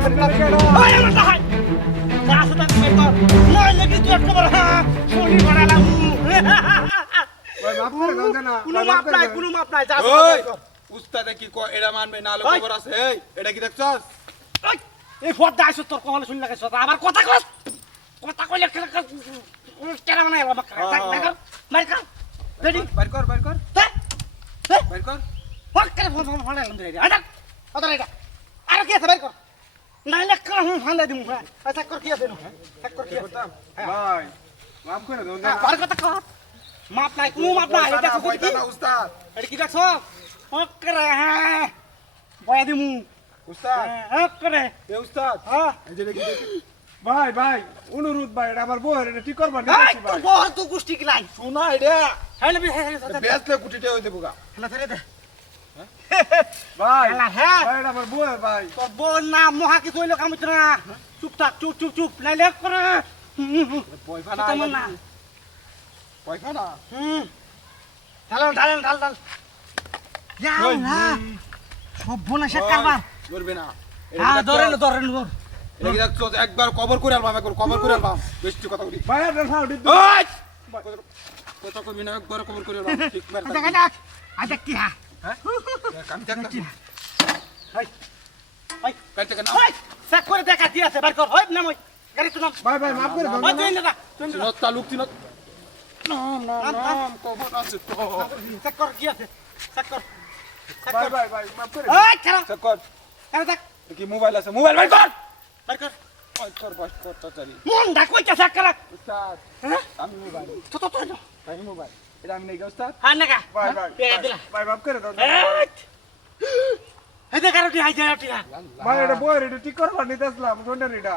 ওই আমার তাহাই কাছে থাক বের কর নয় লাগি তুই একটা বড় শনি বাড়ালাম ভাই মাফ করে দাও না কোনো মাপ নাই যা ওই উস্তাদে কি কয় এটা মানবে না আলো খবর আছে এই এটা কি দেখছস এই ফর্দা আইছ তোর কহলে শুন লাগাইছ আবার কথা কস কথা কইলে কেরা বানাই বাবা মার কর রেডি বাইর কর বাইর কর হ্যাঁ বাইর কর ফট করে ফোন লাগালাম রে আটা আটা এটা আর কি আছে বাইর কর নাইলে কর হান্ডা দিমু হ্যাঁ আচ্ছা কর কি আছে চেক কর কি আছে ভাই মাফ করে দাও না আর কথা কর মাপ নাই কোনো মাপ নাই এটা কই কি না উস্তাদ এটা কি দেখছ ওকরে হ্যাঁ বয়া দিমু উস্তাদ ওকরে এ উস্তাদ হ্যাঁ এই যে দেখি দেখি ভাই ভাই অনুরোধ ভাই এটা আমার বউয়ের এটা ঠিক করবা না এই তো বহুত তো গুষ্টি কি নাই শোনা এটা হ্যাঁ লবি বেসলে গুটিতে হই দেবো গা হ্যাঁ ফেরে দে ভাই হ্যাঁ ভাই এটা আমার বউয়ের ভাই তোর বোন না মহা কিছু হইলো কামিত না চুপ থাক চুপ চুপ চুপ নাইলে করে পয়সা না তেমন না পয়সা না ঢাল যাও না সব বোন এসে কারবার করবে না হ্যাঁ ধরেন এটা কি দেখছস একবার কভার করে আলবাম একবার কভার করে আলবাম বেশি কথা বলি ভাই এটা ফাউ দিত ওই কথা কবি না একবার কভার করে আলবাম ঠিক মার আচ্ছা কি হ্যাঁ কাম দেখ না হাই হাই কাইতে কেন হাই চেক করে দেখা কি আছে বার কর হয় না মই গাড়ি তো নাম ভাই ভাই মাফ করে দাও ওই তুই না চিনত তালুক চিনত নাম কভার আছে তো চেক কর কি আছে চেক কর ভাই ভাই ভাই মাফ করে ওই খারাপ চেক কর কেন দেখ কি মোবাইল আছে মোবাইল বাইর কর বার কর বাইর কর তাড়াতাড়ি মন ডাক কই চেক কর উস্তাদ হ্যাঁ আমি মোবাইল তো আমি মোবাইল এটা আমি নেই উস্তাদ হ্যাঁ নাকা ভাই ভাই পেয়ে দিলা ভাই মাফ করে দাও এই দেখ আরটি হাই যাটি ভাই এটা বউয়ের এটা ঠিক করবা নিতে আসলাম শোনেন এটা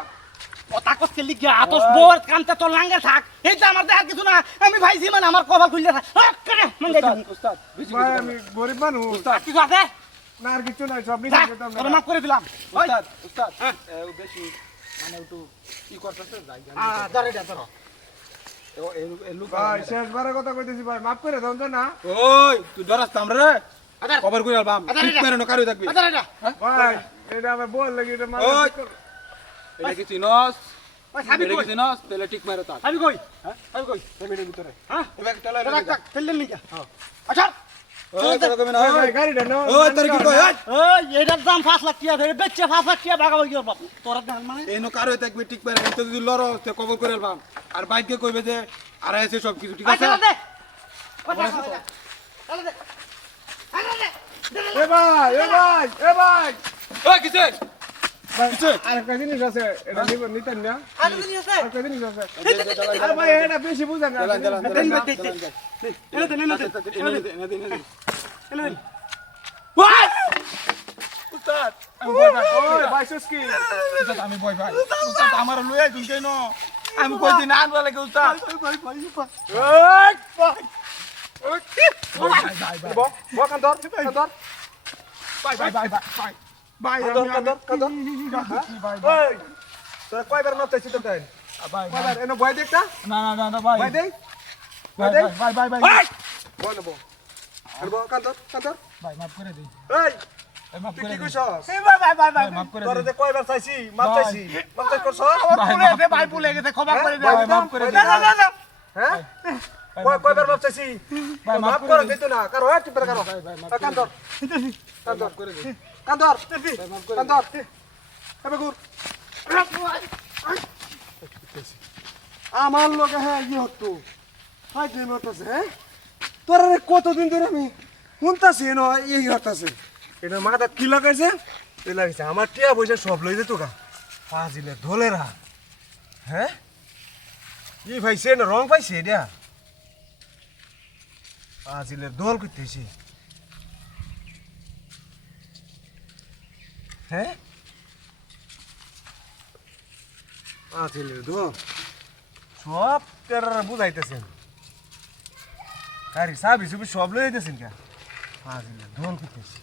কথা কষ্ট লিখে আতস বোর কানতে তোর লাঙ্গে থাক এই তো আমার দেখার কিছু না আমি ভাইছি মানে আমার কভার খুললে থাক করে মঙ্গাই দিন উস্তাদ বেশি ভাই আমি গরিব মানুষ আর কিছু আছে না আর কিছু নাই সব নিতে থাক যেতাম তোর না মাফ করে দিলাম উস্তাদ উস্তাদ বেশি মানে একটু কি করতেছে জায়গা ধরে দে ধরো ভাই শেষবারের কথা কইতেছি ভাই মাফ করে দাও না ওই তুই ডরাস আমরা রে আদার কভার করে আলবাম আদার ঠিক করে না কারো থাকবি আদার এটা ভাই এটা আমার বউয়ের লাগি এটা মাফ ওই এটা কি চিনস ওই সাবি এটা কি কই চিনস তাহলে ঠিক মারো তা সাবি কই হ্যাঁ সাবি কই ফ্যামিলির ভিতরে হ্যাঁ এবার চলে রাখ রাখ ফেললেন নি আচ্ছা ওই তোর কমে না ভাই গাড়িটা নাও ওই তোর কি কই ওই এটার দাম 5 লাখ টাকা ধরে বেচে 5 লাখ টাকা ভাগাবো কি বাপ তোর দাম মানে এই নো কারো থাকবি ঠিক মারে তো যদি লড়ো তে কভার করে আলবাম আর বাইকে কইবে যে আর এসে সব কিছু ঠিক আছে আচ্ছা দে কথা দে দে আরে দে এ ভাই এ ভাই এ ভাই ওই কিছে কিছে আর একটা জিনিস আছে এটা নিতেন না আর দিন আছে আর একটা জিনিস আছে আরে ভাই এটা বেশি বুঝেন না দেন দে দে এনে দে এনে দে এনে দে ওই উস্তাদ ওই ভাই সুস্কি উস্তাদ আমি ভয় ভাই উস্তাদ আমার লইয়া তুই কেন আমি কইছি না আনবা লাগে উস্তাদ ভাই ভাই ওই ভাই বো Kandar bye bye bye bye ভাই কান্দর ভাই তোরা কয়বার মাপ চাইছিস তোর বাই কয়বার এনে ভয় দেখতা না না না না ভাই ভয় দেই বাই বাই বাই বাই বল বল আর বল কান্দর ভাই মাফ করে দেই এই মাফ তুই করে কি দেই কইছস ভাই মাফ করে তোরা দেই যে কয়বার চাইছি মাপ চাইছি মাপ চাই করছস পুলে দে ভাই পুলে গেছে ক্ষমা করে দে ভাই মাফ করে দে না হ্যাঁ কয়বার মাপ চাইছি ভাই মাপ মাফ করে করে দে দিত না কারো এক টিপে কারো কান্দর কান্দর করে দে কান্দর মাফ করে দে কান্দর এবে গুর আমার লোকে হ্যাঁ কি হতো হাই দিন হতেছে হ্যাঁ তোরা কতদিন ধরে আমি শুনতাছি ন এই হতাছে এটা মাথা কি লাগাইছে এই লাগাইছে আমার টিয়া পয়সা সব লই যেত গা পাঁচিলে ধলেরা হ্যাঁ ই ভাইছে না রং পাইছে এটা পাঁচিলে দোল করতেছি হ্যাঁ পাঁচিলে দোল সব তেরা বুঝাইতেছেন আরে সাবি সুবি সব লই যাইতেছেন কে পাঁচিলে দোল করতেছি